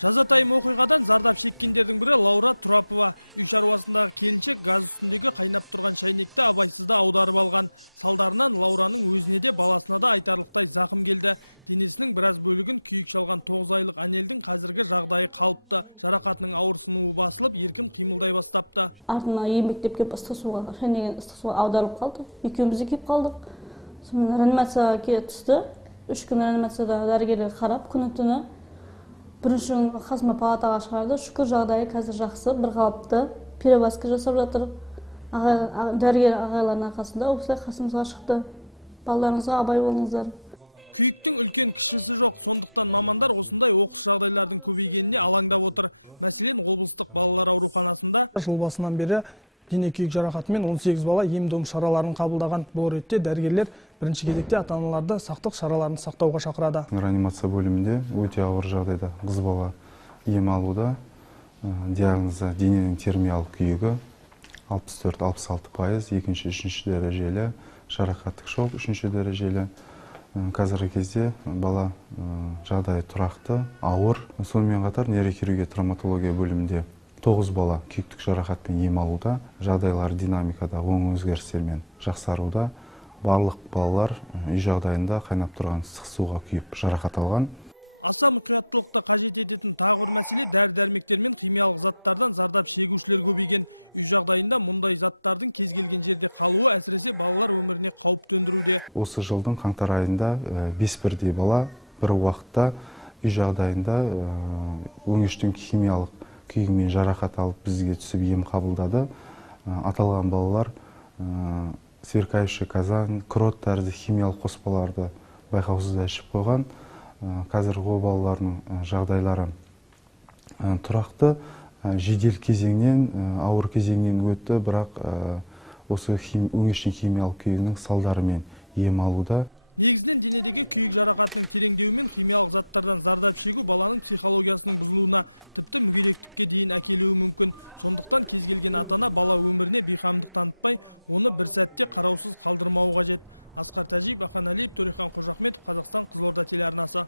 Жазатайым оқиғадан зардап шеккендердің бірі Лаура Тұрапова. Үй шаруасындағы келіншек газ үстіндегі қайнап тұрған шайнекті абайсызда аударып алған. Салдарынан Лаураның өзіне де баласына да айтарлықтай зақым келді. Денесінің біраз бөлігін күйік шалған 9 айлық Анелдің қазіргі жағдайы қалыпты. Жарақатының ауырсынуы басылып, еркін қимылдай бастапты. Артына мектепке ыстық суға, шайнеген ыстық суға аударылып қалды. Екеуміз де келіп қалдық. Сонымен реанимацияға түсті. 3 күн реанимацияда дәрігерлер қарап, күні-түні бірінші күні қасыма палатаға шығарды. Шүкір, жағдайы қазір жақсы, бір қалыпты. Перевязка жасап жатыр. Дәрігер ағайлардың арқасында осылай қасымызға шықты. Балаларыңызға абай болыңыздар. Күйіктің үлкен кішісі жоқ, сондықтан мамандар осындай оқыс жағдайлардың көбейгеніне алаңдап отыр. Мәселен, облыстық балалар ауруханасында жыл басынан бері дене күйік жарақатымен 18 бала ем-дом шараларын қабылдаған. Бұл ретте дәрігерлер бірінші кезекте ата-аналарды сақтық шараларын сақтауға шақырады. Реанимация бөлімінде өте ауыр жағдайда қыз бала ем алуда. Диагнозы дененің термиялық күйігі 64-66%, екінші-үшінші дәрежелі, жарақаттық шок үшінші дәрежелі. Қазіргі кезде бала жағдайы тұрақты, ауыр. Сонымен қатар нейрохирургия травматология бөлімінде 9 бала күйіктік жарақатпен ем алуда. Жағдайлар динамикада оң өзгерістермен жақсаруда. Барлық балалар үй жағдайында қайнап тұрған ыстық суға күйіп жарақат алған. Аса мұқияттылықты қажет ететін тағы бір мәселе дәрі-дәрмектер мен химиялық заттардан зардап шегушілер көбейген. Үй жағдайында мұндай заттардың кез келген жерге қалуы әсіресе балалар өміріне қауіп төндіруде. Осы жылдың қаңтар айында 5 бірдей бала бір уақытта үй жағдайында өңештің химиялық күйігімен жарақат алып бізге түсіп ем қабылдады. Аталған балалар сверкающий казан, крот тәрізді химиялық қоспаларды байқаусызда ішіп қойған. Қазір ол балалардың жағдайлары тұрақты, жедел кезеңнен, ауыр кезеңнен өтті, бірақ осы өңештің химиялық күйігінің салдарымен ем алуда. Негізінен денедегі күйік жарақатының тереңдеуі мен химиялық заттардан зардап шегу баланың психологиясының бұзылуына, тіпті мүгедектікке дейін әкелуі мүмкін. Сондықтан кез келген ата-ана бала өміріне бейқамдық танытпай, оны бір сәтте қараусыз қалдырмауы қажет. Асқар Тәжиев, Ақан Әлиев, Төлеухан Қожахметов, Қазақстан, Қызылорда телеарнасы.